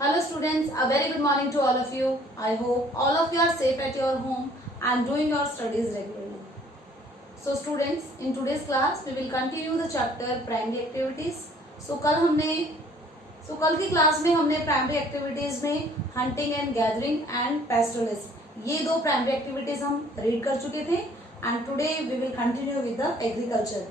Hello students, a very good morning to all of you. I hope all of you are safe at your home and doing your studies regularly. So students, in today's class we will continue the chapter primary activities. कल की class में हमने primary activities में hunting and gathering and pastoralism ये दो primary activities हम read कर चुके थे and today we will continue with the agriculture.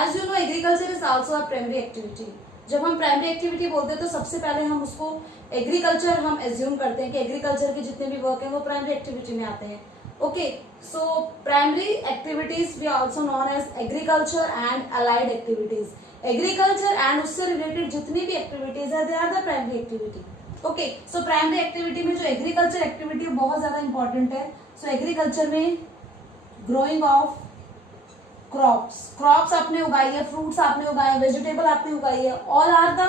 As you know agriculture is also a primary activity. जब हम प्राइमरी एक्टिविटी बोलते हैं तो सबसे पहले हम उसको एग्रीकल्चर हम एज्यूम करते हैं कि एग्रीकल्चर के जितने भी वर्क हैं वो प्राइमरी एक्टिविटी में आते हैं. Okay, so primary activities we also known as agriculture and allied activities. Agriculture and उससे रिलेटेड जितनी भी एक्टिविटीज है they are the primary activity. Okay, so primary activity में जो एग्रीकल्चर एक्टिविटी बहुत ज्यादा इंपॉर्टेंट है. सो एग्रीकल्चर में ग्रोइंग ऑफ क्रॉप्स आपने उगाई है, फ्रूट्स आपने उगाए, वेजिटेबल आपने उगाई है, all are the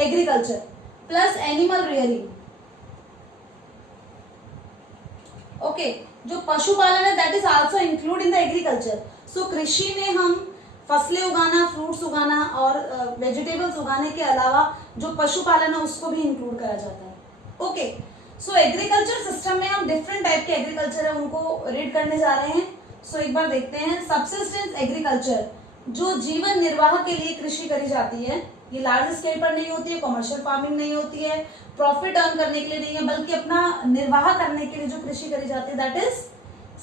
agriculture. Plus animal rearing. Okay, जो पशुपालन है that is also include in the agriculture. So कृषि में हम फसलें उगाना, फ्रूट्स उगाना और वेजिटेबल्स उगाने के अलावा जो पशुपालन है उसको भी इंक्लूड करा जाता है. ओके, सो एग्रीकल्चर सिस्टम में हम डिफरेंट टाइप के एग्रीकल्चर है उनको रीड करने जा रहे हैं. सो एक बार देखते हैं. सबसिस्टेंस एग्रीकल्चर, जो जीवन निर्वाह के लिए कृषि करी जाती है. ये लार्ज स्केल पर नहीं होती है, कमर्शियल फार्मिंग नहीं होती है, प्रॉफिट अर्न करने के लिए नहीं है, बल्कि अपना निर्वाह करने के लिए जो कृषि करी जाती है that is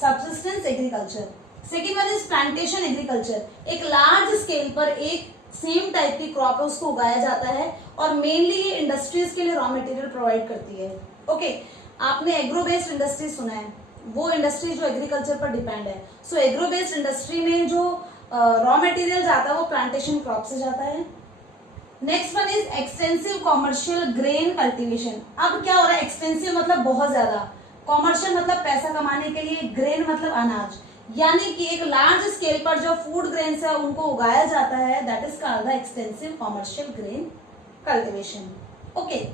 subsistence agriculture. Second one is plantation agriculture. एक लार्ज स्केल पर एक सेम टाइप की क्रॉप है उसको उगाया जाता है और मेनली ये इंडस्ट्रीज के लिए रॉ मटेरियल प्रोवाइड करती है. ओके, आपने एग्रो बेस्ड इंडस्ट्री सुना है, वो इंडस्ट्री जो एग्रीकल्चर पर डिपेंड है. सो एग्रो बेस्ड इंडस्ट्री में जो रॉ मटेरियल जाता है वो प्लांटेशन क्रॉप से जाता है. Next one is extensive commercial grain cultivation. अब क्या हो रहा है, एक्सटेंसिव मतलब बहुत ज्यादा, कॉमर्शियल मतलब पैसा कमाने के लिए, ग्रेन मतलब अनाज, यानी कि एक लार्ज स्केल पर जो फूड ग्रेन्स है उनको उगाया जाता है that is called the extensive commercial grain cultivation. Okay,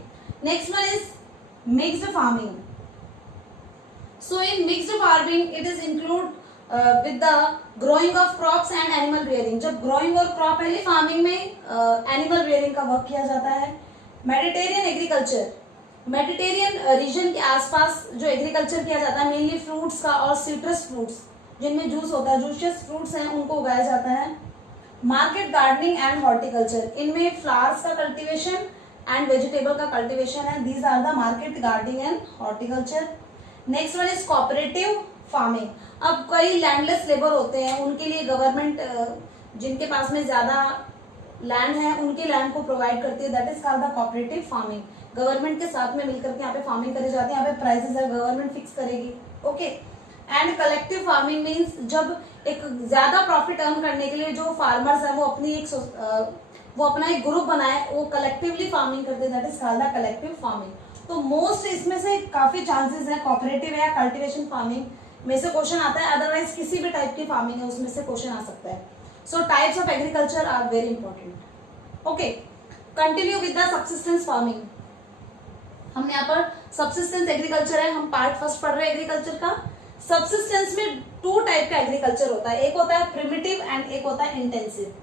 next one is mixed farming. So in mixed farming it is include with the growing of crops and animal rearing. जब growing और crop पहले farming में animal rearing का work किया जाता है. Mediterranean agriculture, Mediterranean reason के आसपास जो एग्रीकल्चर किया जाता है मेनली फ्रूट्स का और सिट्रस फ्रूट्स जिनमें जूस होता है, जूशियस फ्रूट्स हैं उनको उगाया जाता है. मार्केट गार्डनिंग एंड हॉर्टिकल्चर, इनमें फ्लावर्स का कल्टीवेशन एंड वेजिटेबल का कल्टीवेशन है. These are the market gardening and horticulture. Next one is cooperative farming. अब कई लैंडलेस लेबर होते हैं, उनके लिए गवर्नमेंट जिनके पास में ज्यादा लैंड है उनके लैंड को प्रोवाइड करती है that is called the cooperative farming. Government के साथ में मिलकर के यहाँ पे फार्मिंग करी जाती है, यहाँ पे प्राइसेस है गवर्नमेंट फिक्स करेगी. Okay, and collective farming means जब एक ज्यादा प्रॉफिट अर्न करने के लिए जो फार्मर्स है वो अपना एक ग्रुप बनाए, वो कलेक्टिवली फार्मिंग करते हैं that is called the collective farming. तो मोस्ट इसमें से काफी चांसेस है कोऑपरेटिव या कल्टीवेशन फार्मिंग में से क्वेश्चन आता है, अदरवाइज किसी भी टाइप की फार्मिंग है उसमें से क्वेश्चन आ सकता है. So types of agriculture are very important. Okay, continue with the subsistence farming. हमने यहाँ पर सबसिस्टेंस एग्रीकल्चर है, हम पार्ट फर्स्ट पढ़ रहे हैं एग्रीकल्चर का. सबसिस्टेंस में टू टाइप का एग्रीकल्चर होता है, एक होता है प्रिमिटिव एंड एक होता है इंटेंसिव.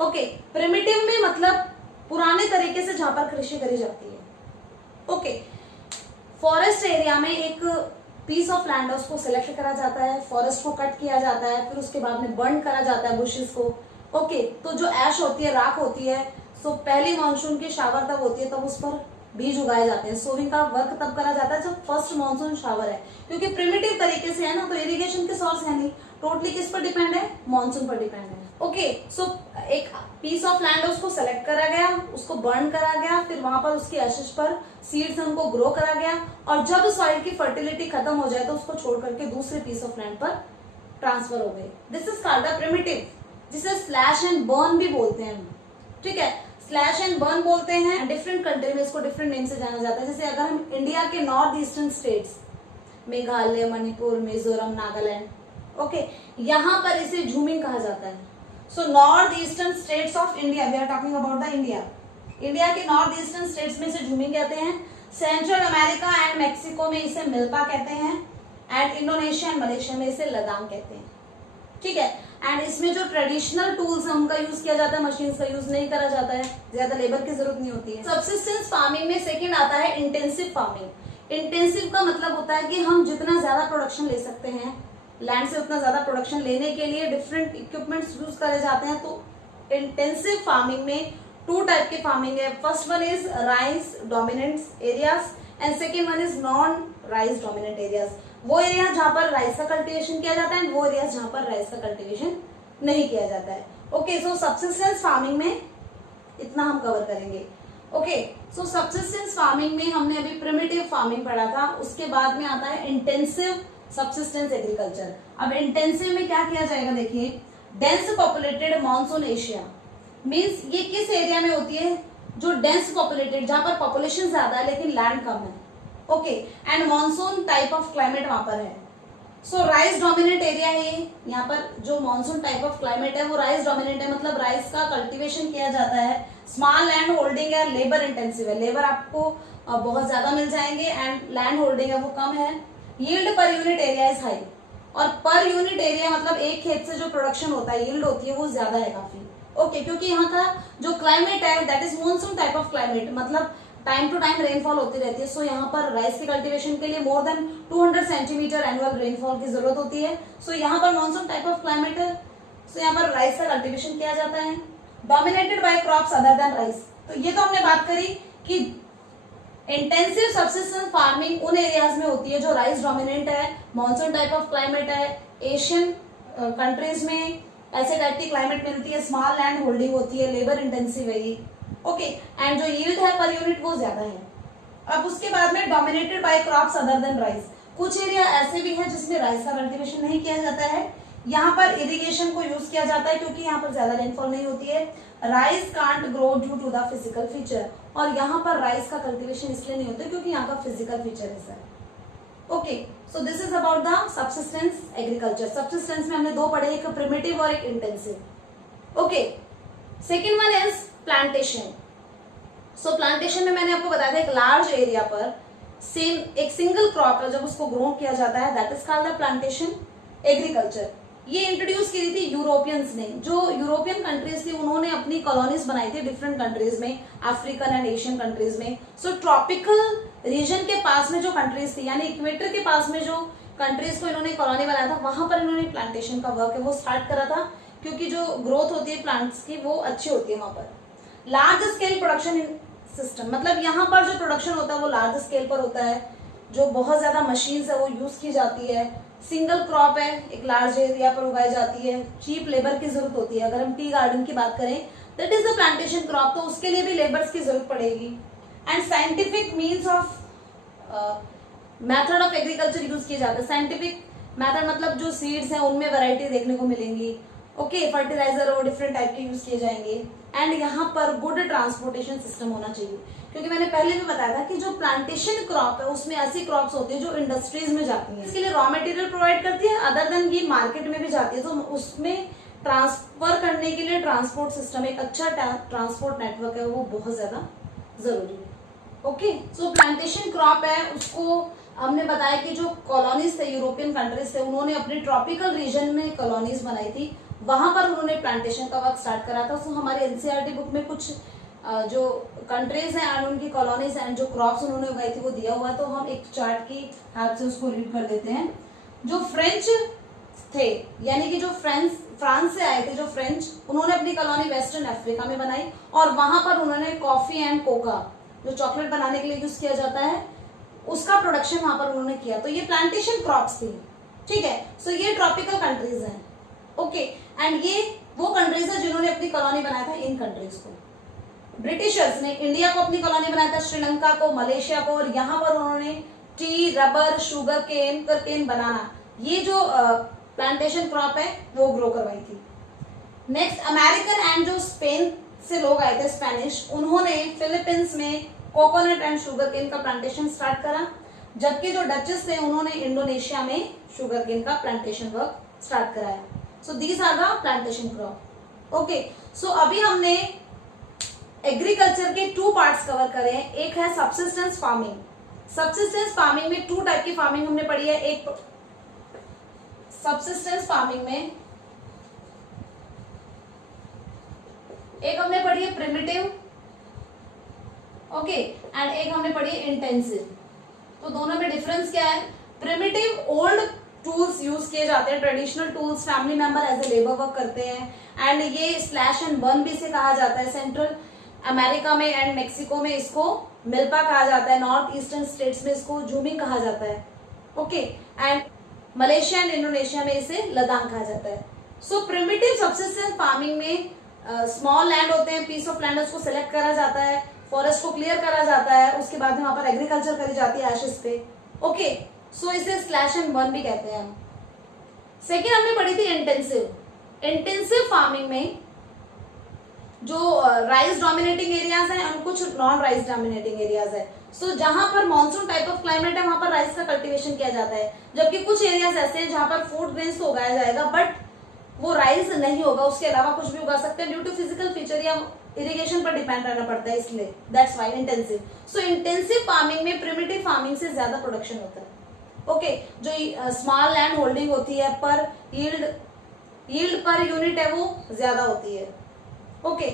ओके, प्रिमिटिव में मतलब पुराने तरीके से जहां पर कृषि करी जाती है. ओके, फॉरेस्ट एरिया में एक पीस ऑफ लैंड है उसको सिलेक्ट करा जाता है, फॉरेस्ट को कट किया जाता है, फिर उसके बाद में बर्न करा जाता है बुशेस को. ओके, तो जो ऐश होती है, राख होती है, सो पहली मानसून की शावर तब होती है तब उस पर बीज उगाए जाते हैं. सोविंग का वर्क तब करा जाता है जब फर्स्ट मानसून शावर है, क्योंकि प्रिमिटिव तरीके से है ना, तो इरिगेशन के सोर्स है नहीं, टोटली किस पर डिपेंड है, मानसून पर डिपेंड है. ओके, सो एक पीस ऑफ लैंड उसको सेलेक्ट करा गया, उसको बर्न करा गया, फिर वहां पर उसकी एशेस पर सीड्स उनको ग्रो करा गया और जब सॉइल की फर्टिलिटी खत्म हो जाए तो उसको छोड़ करके दूसरे पीस ऑफ लैंड पर ट्रांसफर हो गए. This is called the primitive, जिसे स्लैश एंड बर्न भी बोलते हैं. ठीक है, स्लैश एंड बर्न बोलते हैं. डिफरेंट कंट्री में इसको डिफरेंट नेम से जाना जाता है. जैसे अगर हम इंडिया के north eastern states Meghalaya, Manipur, Mizoram, Nagaland, okay, यहाँ पर इसे झूमिंग कहा जाता है. So north eastern states of India, we are talking about the India के नॉर्थ ईस्टर्न स्टेट्स में इसे झूमिंग कहते हैं. सेंट्रल अमेरिका एंड मैक्सिको में इसे मिल्पा कहते हैं एंड इंडोनेशिया एंड मलेशिया में इसे लदाम कहते हैं. ठीक है, एंड इसमें जो ट्रेडिशनल टूल्स है उनका यूज किया जाता है, मशीन्स का यूज नहीं करा जाता है, ज्यादा लेबर की जरूरत नहीं होती है। सब्सिस्टेंस फार्मिंग में सेकंड आता है इंटेंसिव फार्मिंग। इंटेंसिव का मतलब होता है कि हम जितना ज्यादा प्रोडक्शन ले सकते हैं लैंड से, उतना ज्यादा प्रोडक्शन लेने के लिए डिफरेंट इक्विपमेंट्स यूज करे जाते हैं। तो इंटेंसिव फार्मिंग में टू टाइप के फार्मिंग है। First one is rice dominant areas and second one is non rice dominant areas. वो एरिया जहां पर राइस का कल्टीवेशन किया जाता है, वो एरिया जहां पर राइस का कल्टीवेशन नहीं किया जाता है। ओके, सो सब्सिस्टेंस फार्मिंग में इतना हम कवर करेंगे। ओके, सो सब्सिस्टेंस फार्मिंग में हमने अभी प्रिमिटिव फार्मिंग पढ़ा था, उसके बाद में आता है इंटेंसिव सब्सिस्टेंस एग्रीकल्चर। अब इंटेंसिव में क्या किया जाएगा, देखिए, dense populated monsoon Asia means ये किस एरिया में होती है, जो डेंस पॉपुलेटेड, जहां पर पॉपुलेशन ज्यादा है लेकिन लैंड कम है। Okay, and monsoon type of climate वहां पर है। सो राइस डोमिनेंट एरिया है ये, यहाँ पर जो मॉनसून टाइप ऑफ क्लाइमेट है वो राइस डोमिनेंट है, मतलब राइस का कल्टीवेशन किया जाता है। स्मॉल लैंड होल्डिंग है, लेबर इंटेंसिव है, लेबर आपको बहुत ज्यादा मिल जाएंगे, एंड लैंड होल्डिंग है वो कम है। Yield per unit area is high, और पर यूनिट एरिया मतलब एक खेत से जो प्रोडक्शन होता है, यील्ड होती है, वो ज्यादा है काफी। ओके, क्योंकि यहाँ का जो क्लाइमेट है that is monsoon type of climate, मतलब टाइम टू टाइम रेनफॉल होती रहती है। सो यहाँ पर राइस के कल्टीवेशन के लिए more than 200 centimetre annual rainfall की जरूरत होती है। सो यहाँ पर मॉनसून टाइप ऑफ क्लाइमेट है, सो यहाँ पर राइस का कल्टीवेशन किया जाता है। Dominated by crops other than rice, तो ये तो हमने बात करी कि इंटेंसिव सब्सिस्टेंस फार्मिंग उन एरियाज में होती है जो राइस डोमिनेंट है, मॉनसून टाइप ऑफ क्लाइमेट है, एशियन कंट्रीज में ऐसे टाइप की क्लाइमेट मिलती है, स्मॉल लैंड होल्डिंग होती है, लेबर इंटेंसिव है ये। ओके, एंड जो यील्ड है पर यूनिट वो ज्यादा है। अब उसके बाद में dominated by crops other than rice, कुछ एरिया ऐसे भी है जिसमें राइस का कल्टीवेशन नहीं किया जाता है। यहाँ पर इरिगेशन को यूज किया जाता है क्योंकि यहाँ पर ज्यादा रेनफॉल नहीं होती है। Rice can't grow due to the physical feature, और यहाँ पर राइस का कल्टीवेशन इसलिए नहीं होता क्योंकि यहाँ का फिजिकल फीचर ऐसा है। Okay, so this is about the subsistence agriculture. Subsistence में हमने दो पढ़े, एक प्रिमिटिव और एक intensive. Okay, second one is plantation. So plantation में मैंने आपको बताया था एक लार्ज एरिया पर सेम एक सिंगल क्रॉप है, जब उसको ग्रो किया जाता है that is called the plantation agriculture. ये इंट्रोड्यूस की थी यूरोपियंस ने, जो यूरोपियन कंट्रीज थी उन्होंने अपनी कॉलोनीज बनाई थी डिफरेंट कंट्रीज में, अफ्रीकन एंड एशियन कंट्रीज में। सो ट्रॉपिकल रीजन के पास में जो कंट्रीज थी, यानी इक्वेटर के पास में जो कंट्रीज को इन्होंने कॉलोनी बनाया था, वहां पर इन्होंने प्लांटेशन का वर्क है वो स्टार्ट करा था, क्योंकि जो ग्रोथ होती है प्लांट्स की वो अच्छी होती है वहां पर। लार्ज स्केल प्रोडक्शन सिस्टम, मतलब यहाँ पर जो प्रोडक्शन होता है वो लार्ज स्केल पर होता है, जो बहुत ज्यादा मशीन्स है वो यूज की जाती है। सिंगल क्रॉप है, एक लार्ज एरिया पर उगाई जाती है, चीप लेबर की जरूरत होती है। अगर हम टी गार्डन की बात करें that is the plantation crop, तो उसके लिए भी लेबर्स की जरूरत पड़ेगी। And scientific means of method of agriculture use किए जाते हैं। साइंटिफिक मेथड मतलब जो सीड्स हैं उनमें वैरायटी देखने को मिलेंगी। ओके, फर्टिलाइजर और डिफरेंट टाइप के यूज किए जाएंगे। एंड यहाँ पर गुड ट्रांसपोर्टेशन सिस्टम होना चाहिए, क्योंकि मैंने पहले भी बताया था कि जो प्लांटेशन क्रॉप है उसमें ऐसी क्रॉप्स होती है जो इंडस्ट्रीज में जाती है, इसके लिए रॉ मटेरियल प्रोवाइड करती है, अदर देन ये मार्केट में भी जाती है, तो उसमें ट्रांसफर करने के लिए ट्रांसपोर्ट सिस्टम, एक अच्छा ट्रांसपोर्ट नेटवर्क है वो बहुत ज्यादा जरूरी है। ओके, सो प्लांटेशन क्रॉप है, उसको हमने बताया कि जो कॉलोनीज थे, यूरोपियन कंट्रीज थे, उन्होंने अपने ट्रॉपिकल रीजन में कॉलोनीज बनाई थी, वहां पर उन्होंने प्लांटेशन का वर्क स्टार्ट करा था। सो हमारे एनसीईआरटी बुक में कुछ जो कंट्रीज हैं एंड उनकी कॉलोनीज एंड जो क्रॉप्स उन्होंने उगाई थी वो दिया हुआ है, तो हम एक चार्ट की हेल्प से उसको रीड कर देते हैं। जो फ्रेंच थे, यानी कि जो फ्रांस से आए थे जो फ्रेंच, उन्होंने अपनी कॉलोनी वेस्टर्न अफ्रीका में बनाई, और वहां पर उन्होंने कॉफी एंड कोका, जो चॉकलेट बनाने के लिए यूज किया जाता है, उसका प्रोडक्शन वहां पर उन्होंने किया। तो ये प्लांटेशन क्रॉप्स थी, ठीक है। सो ये ट्रॉपिकल कंट्रीज हैं। ओके, एंड ये वो कंट्रीज है जिन्होंने अपनी कॉलोनी बनाया था इन कंट्रीज को। ब्रिटिशर्स ने इंडिया को अपनी कॉलोनी बनाया था, श्रीलंका को, मलेशिया को, और यहाँ पर उन्होंने टी, रबर, शुगर केन, बनाना, ये जो प्लांटेशन क्रॉप है वो ग्रो करवाई थी। नेक्स्ट अमेरिकन एंड जो स्पेन से लोग आए थे, स्पेनिश, उन्होंने फिलीपींस में कोकोनट एंड शुगर केन का प्लांटेशन स्टार्ट करा, जबकि जो डचेस थे उन्होंने इंडोनेशिया में शुगर केन का प्लांटेशन वर्क स्टार्ट कराया। So these are the plantation crop. Okay, so अभी हमने एग्रीकल्चर के टू पार्ट्स कवर करे हैं। एक है सब्सिस्टेंस फार्मिंग। सब्सिस्टेंस फार्मिंग में टू टाइप की फार्मिंग हमने पढ़ी है। एक सब्सिस्टेंस फार्मिंग में पढ़ी है प्रिमिटिव, ओके, एंड एक हमने पढ़ी है इंटेंसिव। तो दोनों में डिफरेंस क्या है? प्रिमिटिव ओल्ड टूल्स यूज किए जाते हैं, traditional tools, family member as a labour work करते हैं, एंड ये स्लैश एंड बर्न भी से कहा जाता है। सेंट्रल अमेरिका में एंड मेक्सिको में इसको मिल्पा कहा जाता है, नॉर्थ ईस्टर्न स्टेट्स में इसको जूमिंग कहा जाता है, okay, and Malaysia and Indonesia में इसे लदान कहा जाता है। सो प्रिमिटिव सबसिस्टेंस फार्मिंग में स्मॉल लैंड होते हैं, पीस ऑफ लैंड उसको सिलेक्ट करा जाता है, फॉरेस्ट को क्लियर करा जाता है, उसके बाद में वहां पर एग्रीकल्चर करी जाती है एशेस पे, ओके। सो इसे स्लैश एंड बर्न भी कहते हैं हम। सेकेंड हमने पढ़ी थी इंटेंसिव। इंटेंसिव फार्मिंग में जो राइस डोमिनेटिंग एरियाज हैं और कुछ नॉन राइस डोमिनेटिंग एरियाज है। सो जहां पर मानसून टाइप ऑफ क्लाइमेट है वहां पर राइस का कल्टीवेशन किया जाता है, जबकि कुछ एरियाज ऐसे हैं जहां पर फूड ग्रेन्स तो उगाया जाएगा बट वो राइस नहीं होगा, उसके अलावा कुछ भी उगा सकते हैं ड्यू टू फिजिकल फीचर या इरिगेशन पर डिपेंड रहना पड़ता है, इसलिए that's why intensive. So intensive farming में प्रिमिटिव फार्मिंग से ज्यादा प्रोडक्शन होता है, ओके। जो स्मॉल लैंड होल्डिंग होती है पर यील्ड पर यूनिट है वो ज्यादा होती है, ओके।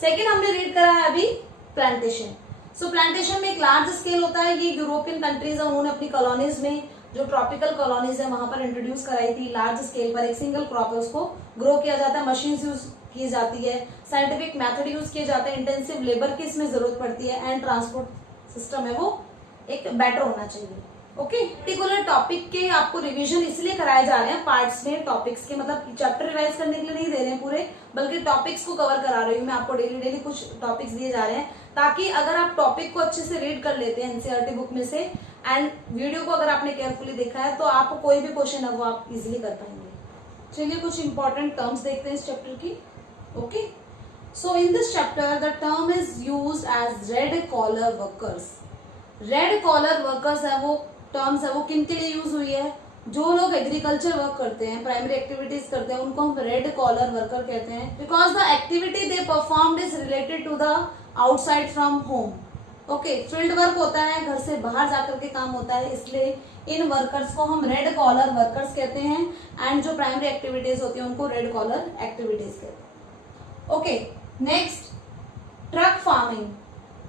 सेकेंड हमने रीड करा है अभी प्लांटेशन। सो प्लांटेशन में एक लार्ज स्केल होता है, ये यूरोपियन कंट्रीज है, उन्होंने अपनी कॉलोनीज में जो ट्रॉपिकल कॉलोनीज है वहां पर इंट्रोड्यूस कराई थी। लार्ज स्केल पर एक सिंगल क्रॉप है उसको ग्रो किया जाता है, मशीन्स यूज की जाती है, साइंटिफिक मेथड यूज किए जाते हैं, इंटेंसिव लेबर की इसमें जरूरत पड़ती है, एंड ट्रांसपोर्ट सिस्टम है वो एक बेटर होना चाहिए, ओके। पर्टिकुलर टॉपिक के आपको रिवीजन इसलिए कराए जा रहे हैं पार्ट्स में, टॉपिक्स के, मतलब चैप्टर रिवाइज करने के लिए नहीं दे रहे हैं पूरे, बल्कि टॉपिक्स को कवर करा रही हूँ मैं आपको। डेली कुछ टॉपिक्स दिए जा रहे हैं ताकि अगर आप टॉपिक को अच्छे से रीड कर लेते हैं एनसीईआरटी बुक में से, एंड वीडियो को अगर आपने केयरफुली देखा है तो आपको कोई भी क्वेश्चन है वो आप इजिली कर पाएंगे। चलिए कुछ इंपॉर्टेंट टर्म्स देखते हैं इस चैप्टर की, okay. So in this chapter the term is used as red collar workers. Red collar workers है वो टर्म्स है वो किन के लिए यूज हुई है? जो लोग एग्रीकल्चर वर्क करते हैं, प्राइमरी एक्टिविटीज करते हैं, उनको हम रेड कॉलर वर्कर कहते हैं, because the activity they performed is related to the outside from home, okay. Field work होता है, घर से बाहर जाकर के काम होता है, इसलिए इन वर्कर्स को हम रेड कॉलर वर्कर्स कहते हैं, एंड जो प्राइमरी एक्टिविटीज होती है उनको रेड कॉलर एक्टिविटीज कहते हैं, okay. Next, truck farming.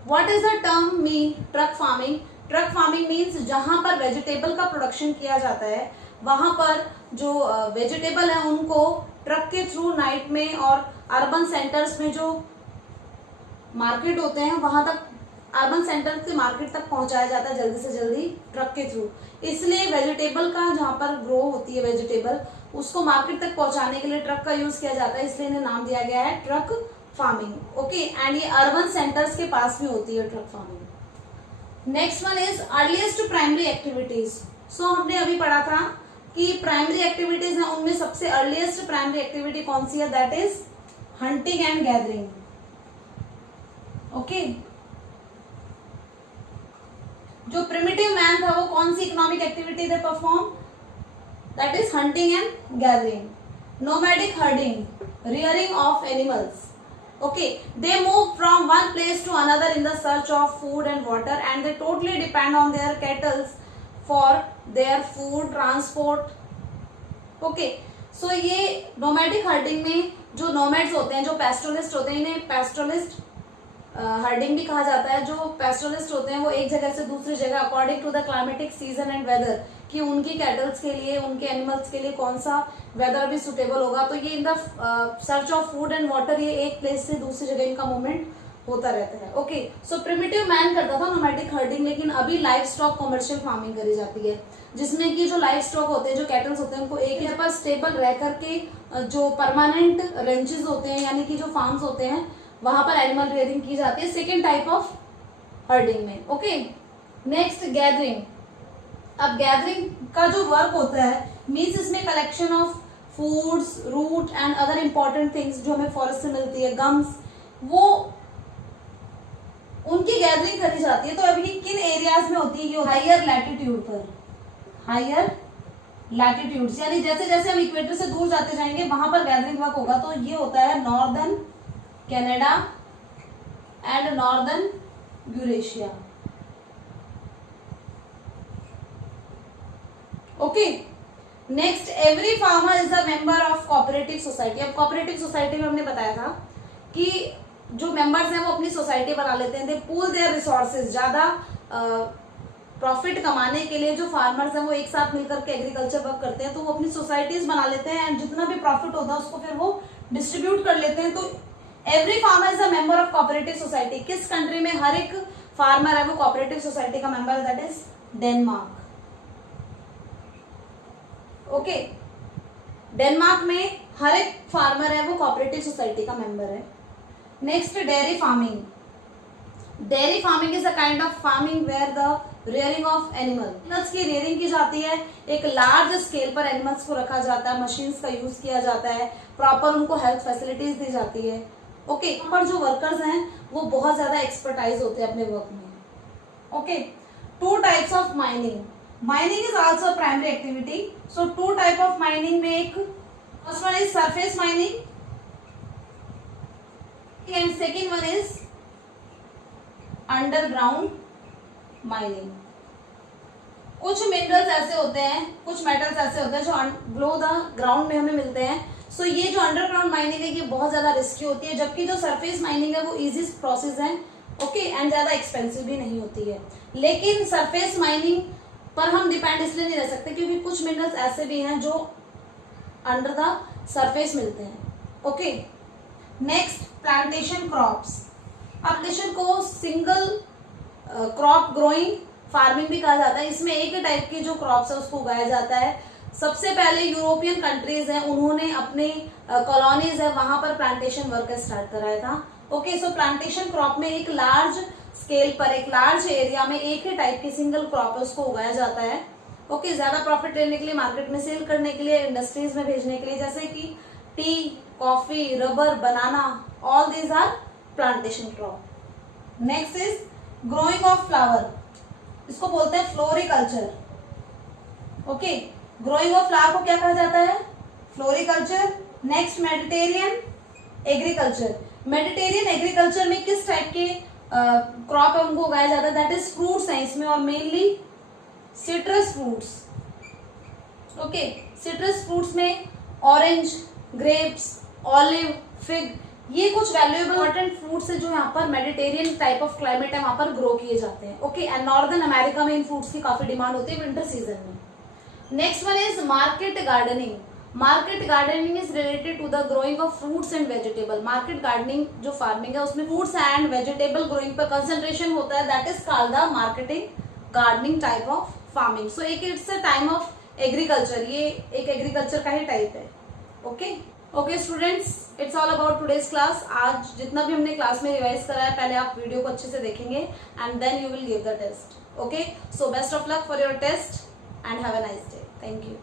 What is the term mean truck farming? Truck farming means जहां पर वेजिटेबल का प्रोडक्शन किया जाता है वहां पर जो वेजिटेबल है उनको ट्रक के थ्रू नाइट में और अर्बन सेंटर्स में जो मार्केट होते हैं वहां तक, अर्बन सेंटर से मार्केट तक पहुंचाया जाता है जल्दी से जल्दी ट्रक के थ्रू। इसलिए वेजिटेबल का जहां पर ग्रो होती है वेजिटेबल उसको मार्केट तक पहुंचाने के लिए ट्रक का यूज किया जाता है, इसलिए इन्हें नाम दिया गया है ट्रक फार्मिंग, ओके। एंड ये अर्बन सेंटर्स के पास में होती है truck farming. Next one is earliest primary activities. So हमने अभी पढ़ा था कि प्राइमरी एक्टिविटीज है उनमें सबसे अर्लीस्ट प्राइमरी एक्टिविटी कौन सी है? That is hunting and gathering, okay. जो प्रिमिटिव मैन था वो कौन सी economic activity they perform? That is hunting and gathering. Nomadic herding, rearing of animals, okay. They move from one place to another in the search of food and water, and they totally depend on their cattle for their food transport, okay. So ये nomadic herding में जो nomads होते हैं, जो pastoralist होते हैं, इन्हें pastoralist herding भी कहा जाता है। जो पेस्टोरलिस्ट होते हैं वो एक जगह से दूसरी जगह according to the climatic season and weather, कि उनकी कैटल्स के लिए, उनके एनिमल्स के लिए कौन सा वेदर भी सुटेबल होगा, तो ये in the search of food and water, ये एक प्लेस से दूसरी जगह इनका मूवमेंट होता रहता है, ओके। सो प्रिमिटिव मैन करता था नोमैडिक हर्डिंग, लेकिन अभी लाइफ स्टॉक कमर्शियल फार्मिंग करी जाती है, जिसमें कि जो लाइफ स्टॉक होते हैं, जो कैटल्स होते हैं, उनको एक ही पर स्टेबल रह करके जो परमानेंट रेंजेस होते हैं यानी कि जो फार्म्स होते हैं वहां पर एनिमल रेयरिंग की जाती है सेकेंड टाइप ऑफ हर्डिंग में, ओके। Next, gathering. अब गैदरिंग का जो वर्क होता है मीन्स इसमें collection of foods, root and other important things जो हमें फॉरेस्ट से मिलती है, गम्स, वो उनकी गैदरिंग करी जाती है। तो अभी किन एरियाज में होती है? ये हायर लैटिट्यूड पर, हायर लैटिट्यूड्स, यानी जैसे जैसे हम इक्वेटर से दूर जाते जाएंगे वहां पर गैदरिंग वर्क होगा। तो ये होता है northern Canada and northern Eurasia, okay. Next, every farmer is a member of cooperative society. अब कोऑपरेटिव सोसाइटी में हमने बताया था कि जो मेंबर्स हैं वो अपनी सोसाइटी बना लेते हैं, दे पूल देयर रिसोर्सेज, ज्यादा प्रॉफिट कमाने के लिए जो फार्मर्स हैं वो एक साथ मिलकर के एग्रीकल्चर वर्क करते हैं, तो वो अपनी सोसाइटीज बना लेते हैं एंड जितना भी प्रॉफिट होता है उसको फिर वो डिस्ट्रीब्यूट कर लेते हैं। तो every farmer is a member of cooperative society. किस कंट्री में हर एक फार्मर है वो कोऑपरेटिव सोसाइटी का मेंबर है? That is Denmark. Okay, Denmark में हर एक फार्मर है वो कोऑपरेटिव सोसाइटी का मेंबर है। Next, dairy farming. Dairy farming is a kind of farming where the rearing of animals की रेयरिंग की जाती है, एक लार्ज स्केल पर एनिमल्स को रखा जाता है, मशीन्स का यूज किया जाता है, प्रॉपर उनको हेल्थ फैसिलिटीज दी जाती है। ओके, पर जो वर्कर्स हैं वो बहुत ज्यादा एक्सपर्टाइज होते हैं अपने वर्क में। Okay, two types of mining. Mining is also primary activity. So two type of mining में एक first one is surface mining and second one is underground mining. कुछ मिनरल्स ऐसे होते हैं, कुछ मेटल्स ऐसे होते हैं जो बिलो द ग्राउंड में हमें मिलते हैं। सो ये जो अंडरग्राउंड माइनिंग है ये बहुत ज्यादा रिस्की होती है, जबकि जो सरफेस माइनिंग है वो इजी प्रोसेस है। ओके, एंड ज्यादा एक्सपेंसिव भी नहीं होती है। लेकिन सरफेस माइनिंग पर हम डिपेंड इसलिए नहीं रह सकते क्योंकि कुछ मिनरल्स ऐसे भी हैं जो अंडर द सरफेस मिलते हैं। Okay, next, plantation crops. Plantation को सिंगल क्रॉप ग्रोइंग फार्मिंग भी कहा जाता है। इसमें एक ही टाइप की जो क्रॉप्स है उसको उगाया जाता है। सबसे पहले यूरोपियन कंट्रीज हैं उन्होंने अपने कॉलोनीज है वहां पर प्लांटेशन वर्क स्टार्ट कराया था। ओके, सो प्लांटेशन क्रॉप में एक लार्ज स्केल पर, एक लार्ज एरिया में एक ही टाइप की सिंगल क्रॉप है उसको उगाया जाता है। ओके, ज्यादा प्रॉफिट लेने के लिए, मार्केट में सेल करने के लिए, इंडस्ट्रीज में भेजने के लिए, जैसे कि tea, coffee, rubber, banana, all these are plantation crop. Next is growing of flower, इसको बोलते हैं floriculture. Okay, growing of flower को क्या कहा जाता है? Floriculture. Next, Mediterranean agriculture. Mediterranean agriculture में किस टाइप के क्रॉप है उनको उगाया जाता है? दैट इज फ्रूट्स हैं इसमें, और mainly citrus fruits. Okay, citrus fruits में ऑरेंज, ग्रेप्स, ऑलिव, फिग, ये कुछ वैल्यूएबल इंपॉर्टेंट फ्रूट्स है जो यहाँ पर मेडिटेरियन टाइप ऑफ क्लाइमेट है वहां पर ग्रो किए जाते हैं। ओके, एंड नॉर्दर्न अमेरिका में इन फ्रूट्स की काफी डिमांड होती है विंटर सीजन में। Next one is market gardening. Market gardening is related to the growing of fruits and vegetable. Market gardening जो फार्मिंग है उसमें फ्रूट्स एंड वेजिटेबल ग्रोइंग पर कंसंट्रेशन होता है, that is called the marketing gardening type of farming. So एक it's a time of agriculture, ये एक agriculture का ही टाइप है। Okay okay students, it's all about today's class. आज जितना भी हमने क्लास में रिवाइज करा है, पहले आप वीडियो को अच्छे से देखेंगे and then you will give the test. Okay, so best of luck for your test and have a nice day. Thank you.